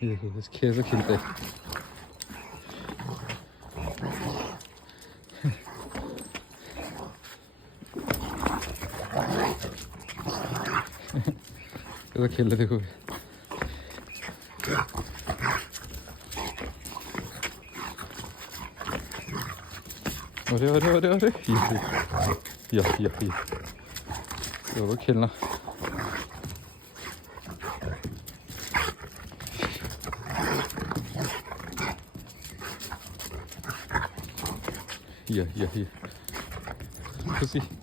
हे खेळ खेळत आहे. कैसा खेल रहे देखो. अरे अरे अरे अरे या तो खेलना. या खुशी.